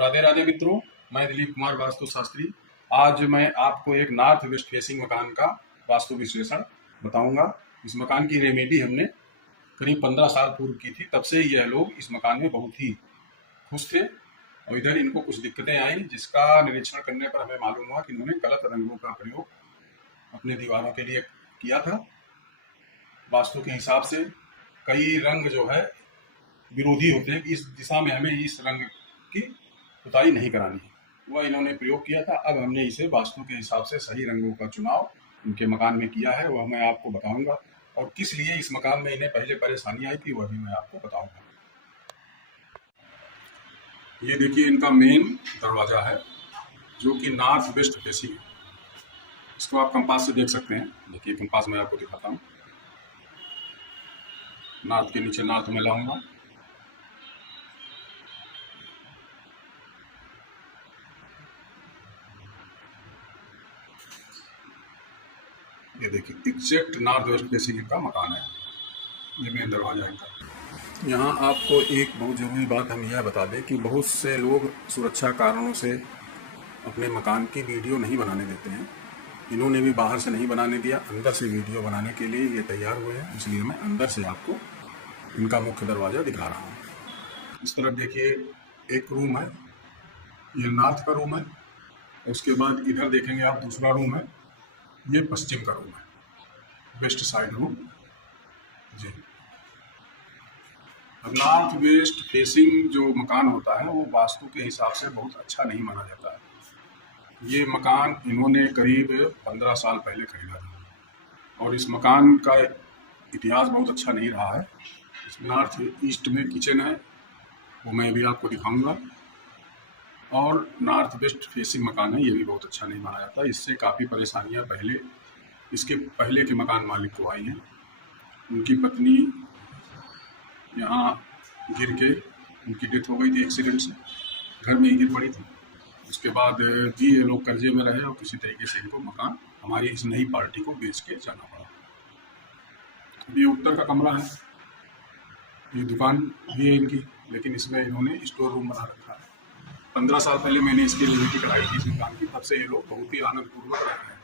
राधे राधे मित्रों, मैं दिलीप कुमार वास्तु शास्त्री। आज मैं आपको एक नॉर्थ वेस्ट फेसिंग मकान का वास्तु विश्लेषण बताऊंगा। इस मकान की रेमेडी हमने करीब 15 साल पूर्व की थी। तब से यह लोग इस मकान में बहुत ही खुश थे और इधर इनको कुछ दिक्कतें आई, जिसका निरीक्षण करने पर हमें मालूम हुआ कि इन्होंने गलत रंगों का प्रयोग अपने दीवारों के लिए किया था। वास्तु के हिसाब से कई रंग जो है विरोधी होते हैं कि इस दिशा में हमें इस रंग की पुताई नहीं करानी है, वह इन्होंने प्रयोग किया था। अब हमने इसे वास्तु के हिसाब से सही रंगों का चुनाव इनके मकान में किया है, वह मैं आपको बताऊंगा। और किस लिए इस मकान में इन्हें पहले परेशानी आई थी वह भी मैं आपको बताऊंगा। ये देखिए, इनका मेन दरवाजा है जो कि नॉर्थ वेस्ट फेसिंग है। इसको आप कंपास से देख सकते हैं। देखिए, कंपास मैं आपको दिखाता हूँ। नॉर्थ के नीचे नॉर्थ में लाऊंगा। ये देखिए, एग्जैक्ट नॉर्थ वेस्ट फेसिंग का मकान है। ये मेन दरवाजा है इनका। यहाँ आपको एक बहुत ज़रूरी बात हम यह बता दें कि बहुत से लोग सुरक्षा कारणों से अपने मकान की वीडियो नहीं बनाने देते हैं। इन्होंने भी बाहर से नहीं बनाने दिया, अंदर से वीडियो बनाने के लिए ये तैयार हुए हैं, इसलिए मैं अंदर से आपको इनका मुख्य दरवाज़ा दिखा रहा हूँ। इस तरफ देखिए, एक रूम है, ये नॉर्थ का रूम है। उसके बाद इधर देखेंगे आप, दूसरा रूम है, ये पश्चिम का रूम है, वेस्ट साइड रूम जी। अब नॉर्थ वेस्ट फेसिंग जो मकान होता है वो वास्तु के हिसाब से बहुत अच्छा नहीं माना जाता है। ये मकान इन्होंने करीब 15 साल पहले खरीदा था और इस मकान का इतिहास बहुत अच्छा नहीं रहा है। इसमें नॉर्थ ईस्ट में किचन है, वो मैं भी आपको दिखाऊंगा। और नॉर्थ वेस्ट फेसिंग मकान है, ये भी बहुत अच्छा नहीं माना जाता। इससे काफ़ी परेशानियां इसके पहले के मकान मालिक को आई हैं। उनकी पत्नी यहाँ गिर के उनकी डेथ हो गई थी एक्सीडेंट से, घर में ही गिर पड़ी थी। उसके बाद भी ये लोग कर्जे में रहे और किसी तरीके से इनको मकान हमारी इस नई पार्टी को बेच के जाना पड़ा। ये उत्तर का कमरा है, ये दुकान भी है इनकी, लेकिन इसमें इन्होंने स्टोर रूम बना रखा है। 15 साल पहले मैंने इसकी रेमेडी कराई थी इस मकान की, तब से ये लोग बहुत ही आनंदपूर्वक रह रहे हैं।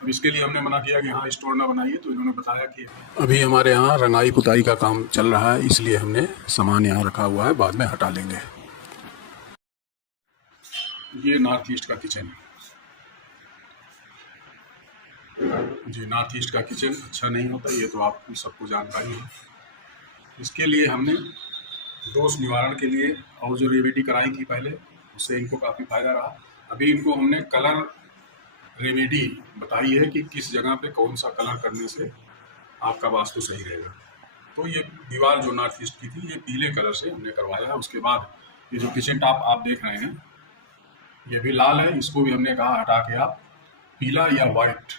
अब इसके लिए हमने मना किया कि यहाँ स्टोर ना बनाइए, तो इन्होंने बताया कि अभी हमारे यहाँ रंगाई पुताई का काम चल रहा है, इसलिए हमने सामान यहाँ रखा हुआ है, बाद में हटा लेंगे। ये नॉर्थ ईस्ट का किचन है जी। नॉर्थ ईस्ट का किचन अच्छा नहीं होता, ये तो आपको सबको जानकारी है। इसके लिए हमने दोष निवारण के लिए और जो रेमेडी कराई थी पहले, उससे इनको काफ़ी फायदा रहा। अभी इनको हमने कलर रेमेडी बताई है कि किस जगह पे कौन सा कलर करने से आपका वास्तु सही रहेगा। तो ये दीवार जो नॉर्थ ईस्ट की थी, ये पीले कलर से हमने करवाया है। उसके बाद ये जो किचन टॉप आप देख रहे हैं, ये भी लाल है, इसको भी हमने कहा हटा के आप पीला या वाइट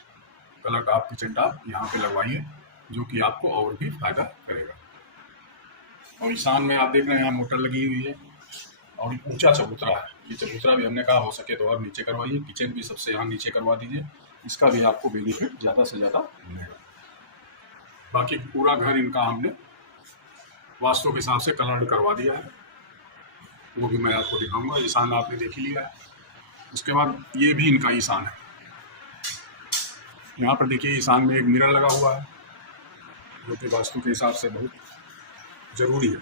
कलर का आप किचन टॉप यहाँ पे लगवाइए, जो कि आपको और भी फायदा करेगा। और ईशान में आप देख रहे हैं यहाँ मोटर लगी हुई है और ऊंचा चबूतरा है। ये चबूतरा भी हमने कहा हो सके तो और नीचे करवाइए। किचन भी सबसे यहाँ नीचे करवा दीजिए, इसका भी आपको बेनिफिट ज़्यादा से ज़्यादा मिलेगा। बाकी पूरा घर इनका हमने वास्तु के हिसाब से कलर करवा दिया है, वो भी मैं आपको दिखाऊंगा। ईशान आपने देख ही लिया है। उसके बाद ये भी इनका ईशान है। यहाँ पर देखिए, ईशान में एक मिरर लगा हुआ है, जो कि वास्तु के हिसाब से बहुत ज़रूरी है।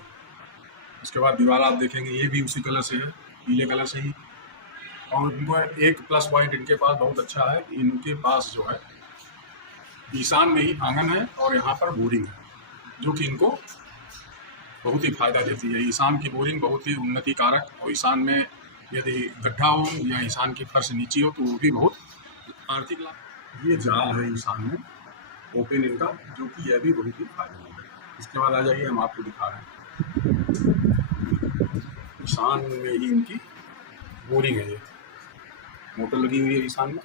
उसके बाद दीवार आप देखेंगे, ये भी उसी कलर से है, पीले कलर से ही। और इनको एक प्लस पॉइंट इनके पास बहुत अच्छा है, इनके पास जो है ईशान में ही आंगन है और यहाँ पर बोरिंग है, जो कि इनको बहुत ही फायदा देती है। ईशान की बोरिंग बहुत ही उन्नति कारक, और ईशान में यदि गड्ढा हो या ईशान की फर्श नीची हो तो वो भी बहुत आर्थिक लाभ। ये जाल है ईशान में ओपन इनका, जो कि यह भी बहुत ही फायदेमंद है। इसके बाद आ जाइए, हम आपको दिखा रहे हैं ईशान में ही इनकी बोरिंग है। ये मोटर लगी हुई है ईशान में।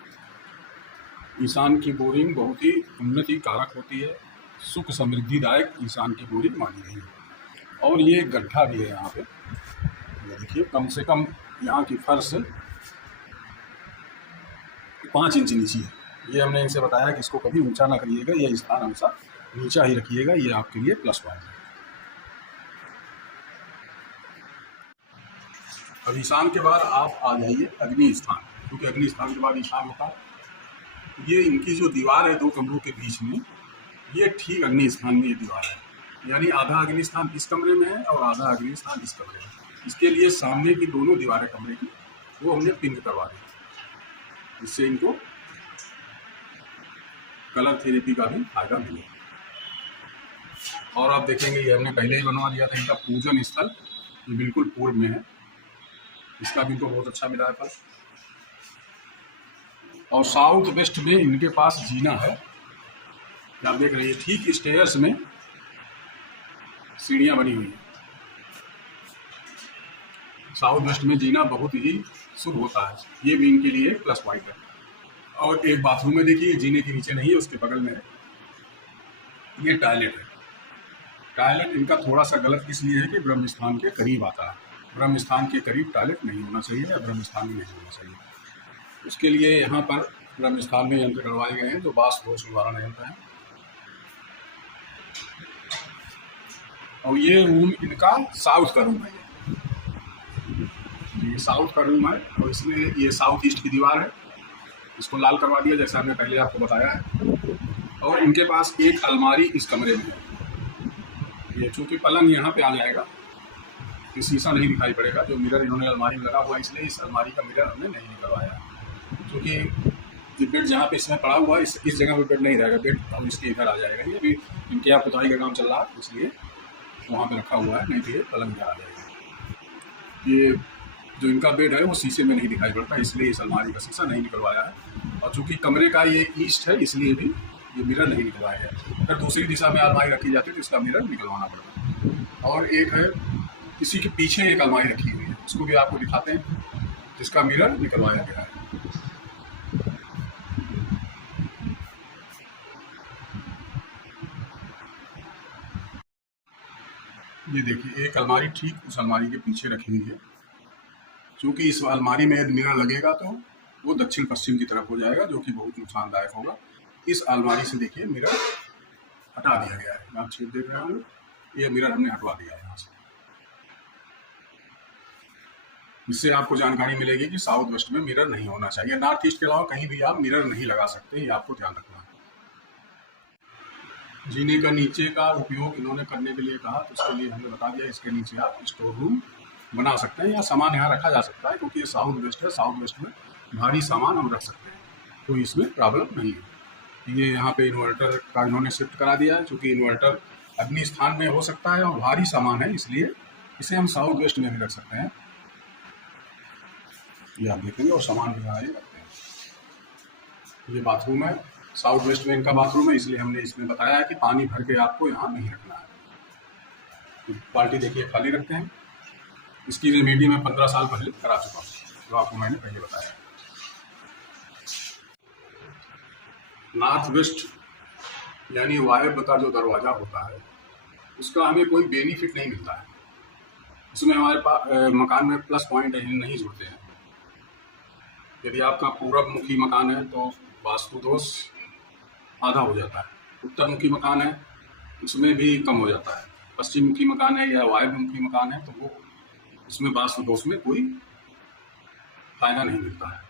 ईशान की बोरिंग बहुत ही उन्नति कारक होती है, सुख समृद्धिदायक ईशान की बोरिंग मानी गई है। और ये गड्ढा भी है यहाँ पे, ये देखिए, कम से कम यहाँ की फर्श 5 इंच नीची है। ये हमने इनसे बताया कि इसको कभी ऊंचा ना करिएगा, यह स्थान हमेशा नीचा ही रखिएगा, ये आपके लिए प्लस पॉइंट है। अब ईशान के बाद आप आ जाइए अग्नि स्थान, क्योंकि अग्नि स्थान के बाद ईशान होता है। ये इनकी जो दीवार है 2 कमरों के बीच में, ये ठीक अग्नि स्थान में ये दीवार है, यानी आधा अग्नि स्थान इस कमरे में है और आधा अग्नि स्थान इस कमरे में। इसके लिए सामने की दोनों दीवारें कमरे की वो हमने पिंक करवा दी, इससे इनको कलर थेरेपी का भी फायदा मिलेगा। और आप देखेंगे ये हमने पहले ही बनवा दिया था, इनका पूजन स्थल ये बिल्कुल पूर्व में है, इसका भी इनको बहुत अच्छा मिला है फल। और साउथ वेस्ट में इनके पास जीना है, आप देख रहे हैं ठीक स्टेयर्स में सीढ़ियां बनी हुई है। साउथ वेस्ट में जीना बहुत ही शुभ होता है, ये भी इनके लिए प्लस पॉइंट है। और एक बाथरूम में देखिए जीने के नीचे नहीं है, उसके बगल में है, ये टॉयलेट है। टॉयलेट इनका थोड़ा सा गलत इसलिए है कि ब्रह्म स्थान के करीब आता है, ब्रह्म स्थान के करीब टॉयलेट नहीं होना चाहिए या ब्रह्म स्थान में नहीं होना चाहिए। उसके लिए यहाँ पर ब्रह्म स्थान में यंत्र डलवाए गए हैं जो वास्तु दोष निवारण यंत्र है। और ये रूम इनका साउथ का रूम है, ये साउथ का रूम है और इसमें ये साउथ ईस्ट की दीवार है, इसको लाल करवा दिया जैसा हमने पहले आपको बताया है। और इनके पास एक अलमारी इस कमरे में है, ये चूँकि पलंग यहाँ पे आ जाएगा तो शीशा नहीं दिखाई पड़ेगा, जो मिरर इन्होंने अलमारी में लगा हुआ है इसलिए इस अलमारी का मिरर हमने नहीं निकलवाया, क्योंकि ये बेड जहाँ पे इसमें पड़ा हुआ है इस जगह पे बेड नहीं रहेगा, बेड हम इसके इधर आ जाएगा। ये भी इनके यहाँ पुताई का काम चल रहा है इसलिए वहाँ पे रखा हुआ है, नहीं तो ये पलंग में आ जाएगा। ये जो इनका बेड है वो शीशे में नहीं दिखाई पड़ता, इसलिए इस अलमारी का शीशा नहीं निकलवाया है। और चूँकि कमरे का ये ईस्ट है इसलिए भी ये मिरर नहीं निकलवाया गया। अगर दूसरी दिशा में अलमारी रखी जाती तो इसका मिरर निकलवाना पड़ता। और एक है इसी के पीछे एक अलमारी रखी हुई है, उसको भी आपको दिखाते हैं, जिसका मिरर निकलवाया गया है। ये देखिए एक अलमारी ठीक उस अलमारी के पीछे रखी हुई है, क्योंकि इस अलमारी में यदि मिरर लगेगा तो वो दक्षिण पश्चिम की तरफ हो जाएगा, जो कि बहुत नुकसानदायक होगा। इस अलमारी से देखिए मिरर हटा दिया गया है, आप छेद देख रहे होंगे, ये मिरर हमने हटवा दिया है यहाँ से। इससे आपको जानकारी मिलेगी कि साउथ वेस्ट में मिरर नहीं होना चाहिए, नॉर्थ ईस्ट के अलावा कहीं भी आप मिरर नहीं लगा सकते, ये आपको ध्यान रखना है। जीने का नीचे का उपयोग इन्होंने करने के लिए कहा तो उसके लिए हमने बता दिया, इसके नीचे आप स्टोर रूम बना सकते हैं या सामान यहाँ रखा जा सकता है, क्योंकि ये साउथ वेस्ट है, साउथ वेस्ट में भारी सामान हम रख सकते हैं, कोई इसमें प्रॉब्लम नहीं है। ये यहाँ पे इन्वर्टर का इन्होंने शिफ्ट करा दिया है, क्योंकि इन्वर्टर अग्नि स्थान में हो सकता है और भारी सामान है, इसलिए इसे हम साउथ वेस्ट में भी रख सकते हैं, ये आप देखेंगे। और सामान भी यहाँ रखते हैं। ये बाथरूम है, साउथ वेस्ट में इनका बाथरूम है, इसलिए हमने इसमें बताया है कि पानी भर के आपको यहाँ नहीं रखना है। बाल्टी देखिए खाली रखते हैं, इसकी रेमेडी मैं 15 साल पहले करा चुका हूँ, जो आपको मैंने पहले बताया। नॉर्थ वेस्ट यानी वायव्य का जो दरवाज़ा होता है उसका हमें कोई बेनिफिट नहीं मिलता है, उसमें हमारे पास मकान में प्लस पॉइंट नहीं जुड़ते हैं। यदि आपका पूरब मुखी मकान है तो वास्तु दोष आधा हो जाता है, उत्तर मुखी मकान है उसमें भी कम हो जाता है, पश्चिम मुखी मकान है या वायव्य मुखी मकान है तो वो उसमें वास्तु दोष में कोई फायदा नहीं मिलता है।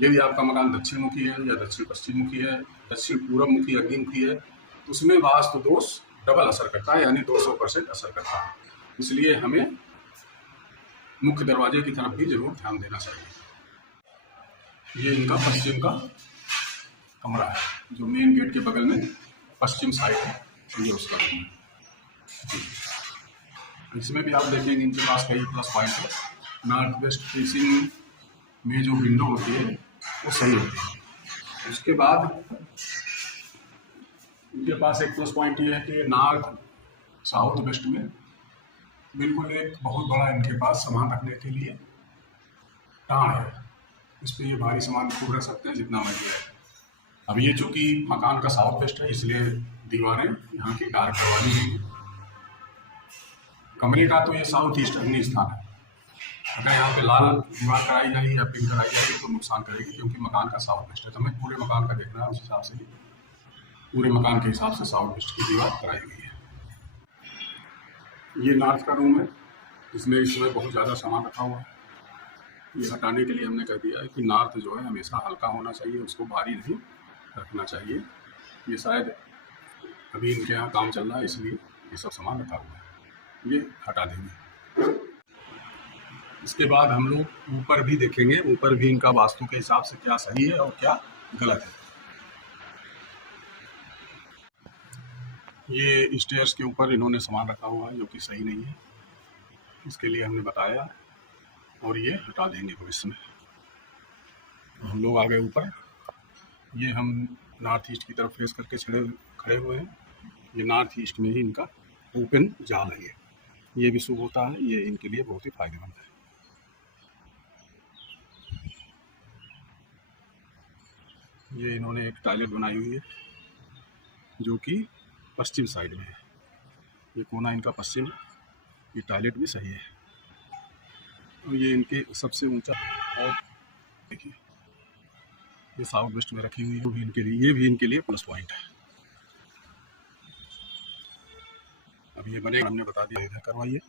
यदि आपका मकान दक्षिण मुखी है या दक्षिण पश्चिम मुखी है, दक्षिण पूर्व मुखी अग्निमुखी है तो उसमें वास्तु दोष डबल असर करता है, यानी 200% असर करता है। इसलिए हमें मुख्य दरवाजे की तरफ भी जरूर ध्यान देना चाहिए। ये इनका पश्चिम का कमरा है, जो मेन गेट के बगल में पश्चिम साइड है, ये उसका रूम है। इसमें भी आप देखेंगे इनके पास कई प्लस पॉइंट है। नॉर्थ वेस्ट फेसिंग में जो विंडो होती है वो सही होती है। उसके बाद इनके पास एक प्लस पॉइंट ये है कि नॉर्थ साउथ वेस्ट में बिल्कुल एक बहुत बड़ा इनके पास सामान रखने के लिए टाण है, इस पर ये भारी सामान खूब रख सकते हैं जितना मर्जी है। अब ये चूँकि मकान का साउथ वेस्ट है इसलिए दीवारें यहाँ की डार्क करवानी है। कमरे का तो ये साउथ ईस्ट अग्नि स्थान है, अगर यहाँ पे लाल दीवार कराई जाएगी या पिंक कराई जाएगी तो नुकसान करेगी, क्योंकि मकान का साउथ वेस्ट है। तो हमें पूरे मकान का देखना है, उस हिसाब से ही पूरे मकान के हिसाब से साउथ वेस्ट की दीवार कराई हुई है। ये नॉर्थ का रूम है इसमें इस समय बहुत ज़्यादा सामान रखा हुआ है। ये हटाने के लिए हमने कह दिया है कि नॉर्थ जो है हमेशा हल्का होना चाहिए, उसको भारी नहीं रखना चाहिए। ये शायद अभी इनके यहाँ काम चल रहा है, इसलिए ये सब सामान रखा हुआ है, ये हटा देंगे। इसके बाद हम लोग ऊपर भी देखेंगे, ऊपर भी इनका वास्तु के हिसाब से क्या सही है और क्या गलत है। ये स्टेयर्स के ऊपर इन्होंने सामान रखा हुआ है जो कि सही नहीं है, इसके लिए हमने बताया और ये हटा देंगे भविष्य में। हम लोग आ गए ऊपर। ये हम नॉर्थ ईस्ट की तरफ फेस करके खड़े हुए हैं। ये नॉर्थ ईस्ट में ही इनका ओपन जाल है, ये भी शुभ होता है, ये इनके लिए बहुत ही फायदेमंद है। ये इन्होंने एक टॉयलेट बनाई हुई है जो कि पश्चिम साइड में है, ये कोना इनका पश्चिम है, ये टॉयलेट भी सही है। और ये इनके सबसे ऊंचा, और देखिए ये साउथ वेस्ट में रखी हुई है, भी इनके लिए, ये भी इनके लिए प्लस पॉइंट है। अब ये बने, हमने बता दिया, इधर करवाइए,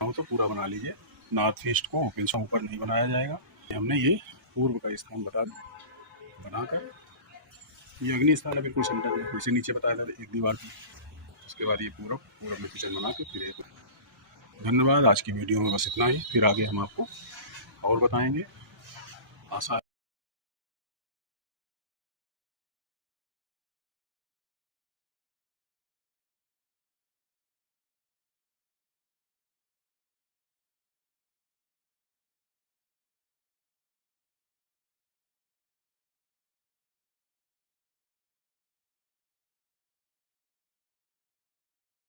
तो पूरा बना लीजिए। नॉर्थ ईस्ट को ओपन से ऊपर नहीं बनाया जाएगा। हमने ये पूर्व का स्थान बनाकर, ये अग्नि स्थान है बिल्कुल सेंटर में, इसे नीचे बताया था एक दीवार की। उसके बाद ये पूरब में किचन बना के फिर एक। धन्यवाद। आज की वीडियो में बस इतना ही, फिर आगे हम आपको और बताएंगे। आशा